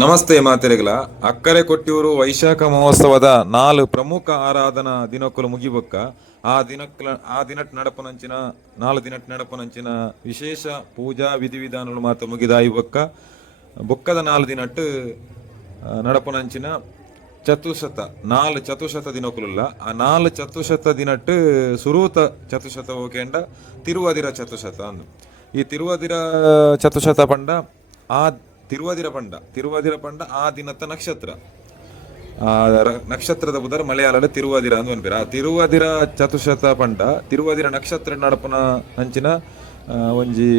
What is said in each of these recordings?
ನಮಸ್ತೆ ಮಾತೆರೆಗಳ ಅಕ್ಕರೆ ಕೊಟ್ಟಿಯೂರು ವೈಶಾಖ ಮಹೋತ್ಸವದ 4 ಪ್ರಮುಖ ಆರಾಧನಾ ದಿನಕ್ಕಲು ಮುಗಿಬೊಕ್ಕ ಆ ದಿನಟ್ ನಡಪನಂಚಿನ 4 ದಿನಟ್ ನಡಪನಂಚಿನ ವಿಶೇಷ ಪೂಜಾ ವಿಧಿವಿಧಾನಗಳು ಮಾತ್ರ ಮುಗಿದಾಯಿ ಬೊಕ್ಕದ 4 ದಿನಟ್ ನಡಪನಂಚಿನ ಚತುಶತ ದಿನಕ್ಕುಲ್ಲ ಆ 4 ಚತುಶತ ದಿನಟ್ ಸುರೂತ ಚತುಶತ ಹೋಗೇಂಡ ತಿರುವದಿರ ಚತುಶತ ಅಂದು ಈ ತಿರುವದಿರ ಚತುಶತ ಪಂಡ ಆ ತಿರುವದಿರ ಪಂಡ ಆ ದಿನದ ನಕ್ಷತ್ರದ ಬುಧರ್ ಮಲಯಾಳದ ತಿರುವದಿರ ಅಂತ ಅನ್ಪೇರ ಆ ತಿರುವದಿರ ಚತುಶತ ಪಂಡ ತಿರುವದಿರ ನಕ್ಷತ್ರ ನಡಪನ ಅಂಚಿನ ಒಂಜಿ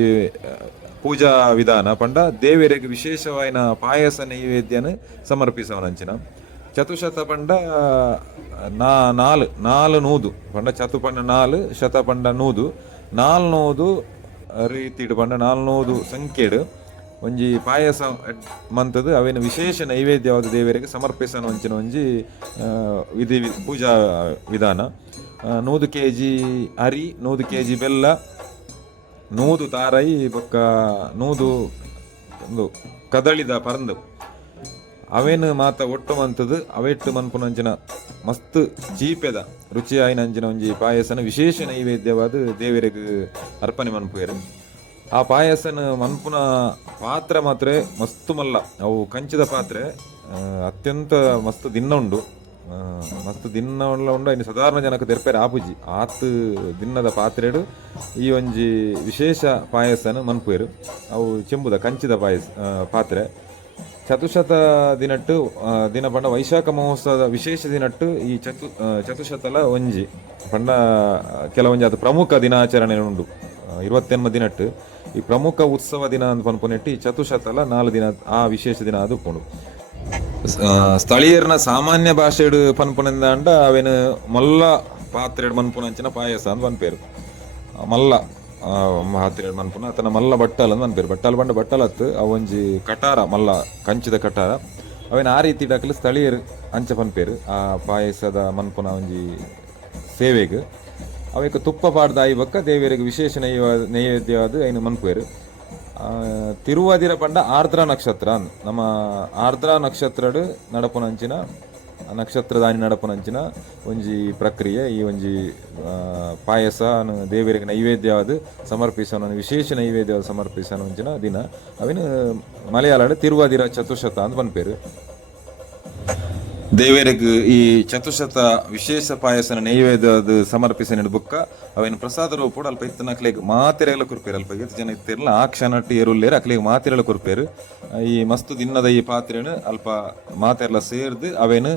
ಪೂಜಾ ವಿಧಾನ ಪಂಡ ದೇವರಿಗೆ ವಿಶೇಷವಾಯಿನ ಪಾಯಸ ನೈವೇದ್ಯನ ಸಮರ್ಪಿಸವನಂಚಿನ ಚತುಶತ ಪಂಡ ನಾಲ್ ನೂದು ಪಂಡ ಚತು ಪಂಡ 4 ಶತ ಪಂಡ ನೂದು 400 ರೀತಿಡ್ ಪಂಡ 400 ಸಂಖ್ಯೆಡ್ ಒಂಜಿ ಪಾಯಸ ಮಂತದ್ದು ಅವೇನು ವಿಶೇಷ ನೈವೇದ್ಯವಾದ ದೇವರಿಗೆ ಸಮರ್ಪಿಸನ ಒಂಚಿನ ಒಂಜಿ ಪೂಜಾ ವಿಧಾನ 100 kg ಅರಿ 100 kg ಬೆಲ್ಲ 100 ತಾರಾಯಿ ಬೊಕ್ಕ 100 ಒಂದು ಕದಳಿದ ಪರಂದು ಅವೇನು ಮಾತ ಒಟ್ಟು ಮಂತದ್ದು ಅವೆಟ್ಟು ಮನ್ಪುನಂಚಿನ ಮಸ್ತ್ ಚೀಪೆದ ರುಚಿಯಾಯಿನ ಅಂಚಿನ ಒಂಜಿ ಪಾಯಸನ ವಿಶೇಷ ನೈವೇದ್ಯವಾದ ದೇವರಿಗೆ ಅರ್ಪಣೆ ಮನ್ಪುವೆರು ಆ ಪಾಯಸನ ಮನ್ಪುನ ಪಾತ್ರೆ ಮಾತ್ರ ಮಸ್ತ್ ಮಲ್ಲ ಅವು ಕಂಚಿದ ಪಾತ್ರೆ ಅತ್ಯಂತ ಮಸ್ತ್ ದಿನ ಉಂಡು ಉಂಡು ಇನ್ನು ಸಾಧಾರಣ ಜನಕ್ಕೆ ತೆರ್ಪೇರೆ ಆಪುಜಿ ಆತ್ ದಿನದ ಪಾತ್ರೆಡು ಈ ಒಂಜಿ ವಿಶೇಷ ಪಾಯಸನ ಮನ್ಪುವೆರು ಅವು ಚೆಂಬುದ ಕಂಚಿದ ಪಾತ್ರೆ ಚತುಶತ ದಿನಟ್ಟು ದಿನ ಪಂಡ ವೈಶಾಖ ಮಹೋತ್ಸವದ ವಿಶೇಷ ದಿನಟ್ಟು ಈ ಚತುಶತಲ ಒಂಜಿ ಪಂಡ ಕೆಲವೊಂಜಿ ಅದು ಪ್ರಮುಖ ದಿನಾಚರಣೆ ಉಂಡು 28 ದಿನಟ್ಟು ಈ ಪ್ರಮುಖ ಉತ್ಸವ ದಿನ ಅಂತ ಪನ್ಪುನೆಟ್ಟಿ ಚತುಶತಲ 4 ದಿನ ಆ ವಿಶೇಷ ದಿನ ಅದು ಪುಂಡು ಸ್ಥಳೀಯರ್ನ ಸಾಮಾನ್ಯ ಭಾಷೆಡು ಪನ್ಪುನಿಂದ ಅಂಡ ಅವೇನು ಮಲ್ಲ ಪಾತ್ರೆಡ್ ಮನ್ಪುನಂಚಿನ ಪಾಯಸ ಅಂತ ಪನ್ಪೇರು ಮಲ್ಲ ಪಾತ್ರೆಡ್ ಮನ್ಪುನ ಅತನ ಮಲ್ಲ ಬಟ್ಟಲ್ ಅಂತ ಪನ್ಪೇರು ಬಟ್ಟಲ್ ಬಂಡ ಬಟ್ಟಲತ್ತು ಅವೊಂಜಿ ಕಟಾರ ಮಲ್ಲ ಕಂಚಿದ ಕಟಾರ ಅವೇನು ಆ ರೀತಿ ಇಡಕಲು ಸ್ಥಳೀಯರು ಅಂಚ ಪನ್ಪೇರು ಆ ಪಾಯಸದ ಮನ್ಪುನ ಒಂಜಿ ಸೇವೆಗೆ ಅವಕ್ಕೆ ತುಪ್ಪ ಪಾಡ್ದಾಯಿ ಬೊಕ್ಕ ದೇವರಿಗೆ ವಿಶೇಷ ನೈವೇದ್ಯವಾದ ಐನು ಮನ್ಪುವೆರು ತಿರುವದಿರ ಪಂಡ ಆರ್ದ್ರ ನಕ್ಷತ್ರ ನಮ್ಮ ಆರ್ದ್ರ ನಕ್ಷತ್ರಡು ನಡಪುನಂಚಿನ ನಕ್ಷತ್ರದಾನಿ ನಡಪುನಂಚಿನ ಒಂಜಿ ಪ್ರಕ್ರಿಯೆ ಈ ಒಂಜಿ ಪಾಯಸ ದೇವರಿಗೆ ನೈವೇದ್ಯವಾದ ಸಮರ್ಪಿಸೋಣ ವಿಶೇಷ ನೈವೇದ್ಯವಾದ ಸಮರ್ಪಿಸೋಣ ದಿನ ಅವೇನು ಮಲಯಾಳದ ತಿರುವದಿರ ಚತುಶತ ಅಂತ ಪನ್ಪೇರು ದೇವರಿಗೆ ಈ ಚತುಶತ ವಿಶೇಷ ಪಾಯಸನ ನೈವೇದ್ಯದ ಸಮರ್ಪಿಸ ಬುಕ್ಕ ಅವೇನು ಪ್ರಸಾದ ರೂಪಡು ಅಲ್ಪ ಇತ್ತನ ಅಕ್ಲೆಗೆ ಮಾತೆರೆಲ್ಲ ಕುರ್ಪೇರು ಅಲ್ಪ ಎಷ್ಟು ಜನ ಇತ್ತಿರಲ್ಲ ಆ ಕ್ಷಣಟ್ಟು ಏರುಲ್ಲೇರು ಅಕ್ಲೆಗೆ ಮಾತೆರೆಲ್ಲ ಕುರ್ಪೇರು ಈ ಮಸ್ತ್ ದಿನದ ಈ ಪಾತ್ರೆನು ಅಲ್ಪ ಮಾತೆರೆಲ್ಲ ಸೇರ್ದು ಅವೇನು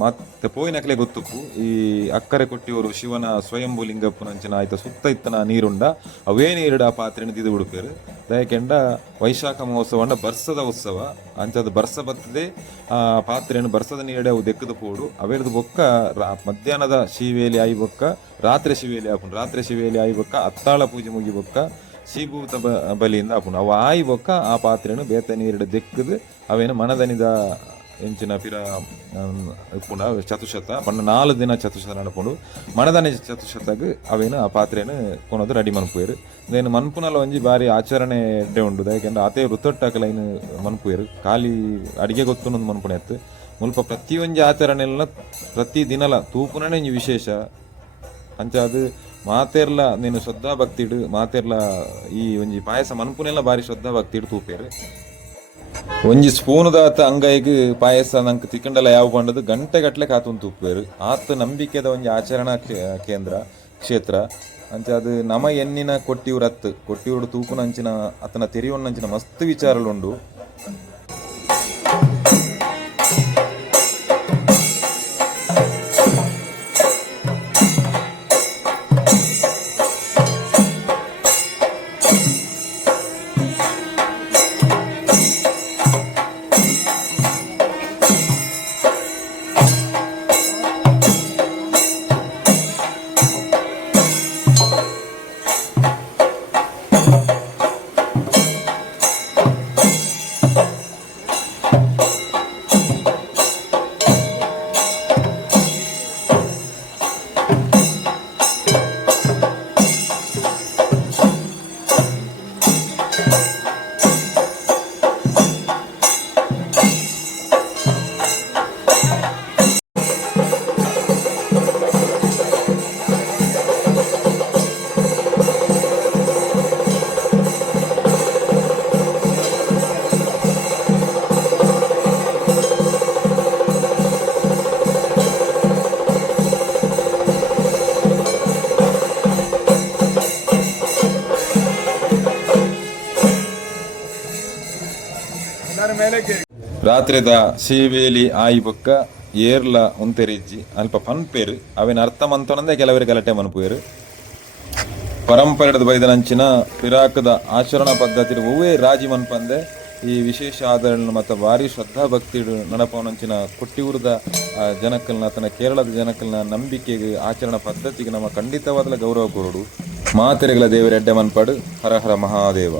ಮತ್ತೆ ಪೋಯಿನಕ್ಲೆ ಗೊತ್ತುಪ್ಪು ಈ ಅಕ್ಕರೆ ಕೊಟ್ಟಿಯವರು ಶಿವನ ಸ್ವಯಂಭೂ ಲಿಂಗಪ್ಪನಂಚಿನ ಆಯ್ತ ಸುತ್ತ ಇತ್ತನ ನೀರುಂಡ ಅವೇ ನೀರುಡ ಆ ಪಾತ್ರೆನ ತಿದು ಬಿಡುಪೇರು ದಯಕೆಂಡ ವೈಶಾಖ ಮಹೋತ್ಸವ ಬರ್ಸದ ಉತ್ಸವ ಅಂಚದ ಬರ್ಸ ಬರ್ತದೆ ಆ ಪಾತ್ರೆಯನ್ನು ಬರ್ಸದ ನೀಡೆ ಅವು ದೆಕ್ಕದು ಪೋಡು ಅವೇರ್ದು ಬೊಕ್ಕ ಮಧ್ಯಾಹ್ನದ ಶಿವೇಲಿ ಆಯಿ ಬೊಕ್ಕ ರಾತ್ರಿ ಶಿವೇಲಿ ಆಪುಂಡು ರಾತ್ರಿ ಶಿವೇಲಿ ಆಯಿ ಬೊಕ್ಕ ಅತ್ತಾಳ ಪೂಜೆ ಮುಗಿ ಬೊಕ್ಕ ಶೀಭೂತ ಬಲಿಯಿಂದ ಆಪುಂಡು ಅವು ಆಯಿ ಬೊಕ್ಕ ಆ ಪಾತ್ರೆಯನ್ನು ಬೇತ ನೀರಿಡ ದೆಕ್ಕದು ಅವೇನು ಮನದನಿದ ಎಂಚಿನ ಪಿರ ಪುಂಡ ಚತುಶತ ಪಂಡ 4 ದಿನ ಚತುಶತ ನಡಪುಂಡು ಮಣದನೆ ಚತುಶತಗ್ ಅವೇನು ಆ ಪಾತ್ರೆನು ಕೊನೋದು ರೆಡಿ ಮನ್ಪುವೆರು ಇದೇನು ಮನ್ಪುನಲ ಒಂಜಿ ಬಾರಿ ಆಚರಣೆ ಎಡ್ಡೆ ಉಂಡು ಯಾಕೆಂದ್ರೆ ಅದೇ ಋತೊಟ್ಟಕಲೈನು ಮನ್ಪುವೆರು ಖಾಲಿ ಅಡಿಗೆ ಗೊತ್ತುನೊಂದು ಮನ್ಪುಣೆ ಎತ್ತು ಮುಲ್ಪ ಪ್ರತಿಯೊಂಜಿ ಆಚರಣೆಲ್ಲ ಪ್ರತಿ ದಿನಲ ತೂಪುನೇ ಒಂಜಿ ವಿಶೇಷ ಅಂಚ ಅದು ಮಾತೆರ್ಲ ನೀನು ಶ್ರದ್ಧಾ ಭಕ್ತಿಡು ಮಾತೆರ್ಲ ಈ ಒಂಜಿ ಪಾಯಸ ಮನ್ಪುನೆಲ್ಲ ಬಾರಿ ಶ್ರದ್ಧಾ ಭಕ್ತಿಡು ತೂಪೇರು ಒಂಜಿ ಸ್ಪೂನ್ದಾತ ಅಂಗೈಗ್ ಪಾಯಸ ನಂಗೆ ತಿಕ್ಕಂಡಲ್ಲ ಯಾವ ಪಂಡದು ಗಂಟೆ ಕಾತುಂದು ತೂಪೇರು ಆತ ನಂಬಿಕೆದ ಒಂಜಿ ಆಚರಣಾ ಕ್ಷೇತ್ರ ಅಂಚ ಅದು ನಮ ಎನ್ನಿನ ಕೊಟ್ಟಿಯೂರು ತೂಪುನಂಚಿನ ಅತನ ತೆರಿಯೊಣ್ಣಂಚಿನ ಮಸ್ತ್ ವಿಚಾರಲುಂಡು ರಾತ್ರಿದ ಸೀವೇಲಿ ಆಯಿ ಬೊಕ್ಕ ಏರ್ಲ ಉಂತೆರಿಜ್ಜಿ ಅಲ್ಪ ಪನ್ಪೇರು ಅವೇನು ಅರ್ಥ ಮಂತೊನಂದೆ ಕೆಲವರಿಗೆ ಗಲಾಟೆ ಮನ್ಪುವೆರು. ಪರಂಪರೆದ ಬೈದನಂಚಿನ ಪಿರಾಕದ ಆಚರಣಾ ಪದ್ಧತಿ ಒವ್ವೇ ರಾಜಿ ಮನ್ಪಂದೆ ಈ ವಿಶೇಷ ಆಧಾರಗಳನ್ನು ಮತ್ತು ಭಾರಿ ಶ್ರದ್ಧಾ ಭಕ್ತಿ ನಡಪವನಂಚಿನ ಕೊಟ್ಟಿಯೂರದ ಜನಕ್ಕಲ್ನ ತನ್ನ ಕೇರಳದ ಜನಕ್ಕಲ್ನ ನಂಬಿಕೆಗೆ ಆಚರಣಾ ಪದ್ಧತಿಗೆ ನಮ್ಮ ಖಂಡಿತವಾದ ಗೌರವ ಕೊರೋಡು ಮಾತೆರೆಗಳ ದೇವರ ಎಡ್ಡೆ ಮನ್ಪಾಡು. ಹರ ಹರ ಮಹಾದೇವ.